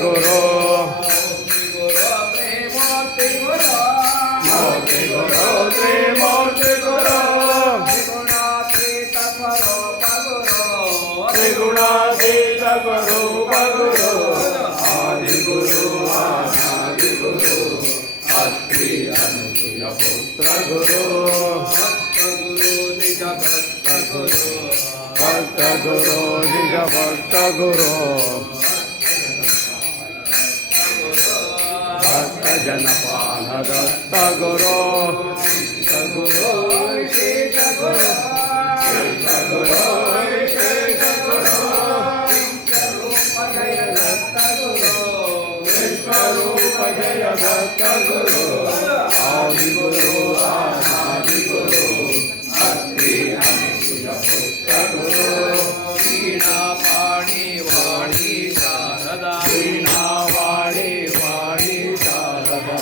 Guru Trigunatīta Guru Guru Adi Guru Anadi Guru Atri Anusuya Putra Guru Bhakta Guru Nija Bhakta Guru Bhakta Janapana Datta Guru Guru Shesha Guru Shesha Guru Jaya Bhakta Guru Adi Guru Anadi Guru Atri Anusuya Putra Guru Veena Vani Vani Sharada Veena Vani Vani Sharada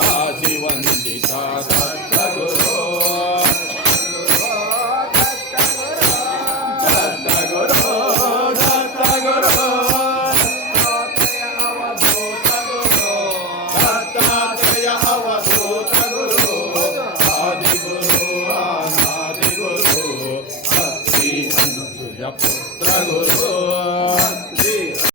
Bhasi Vandita Datta Guru Putra Guru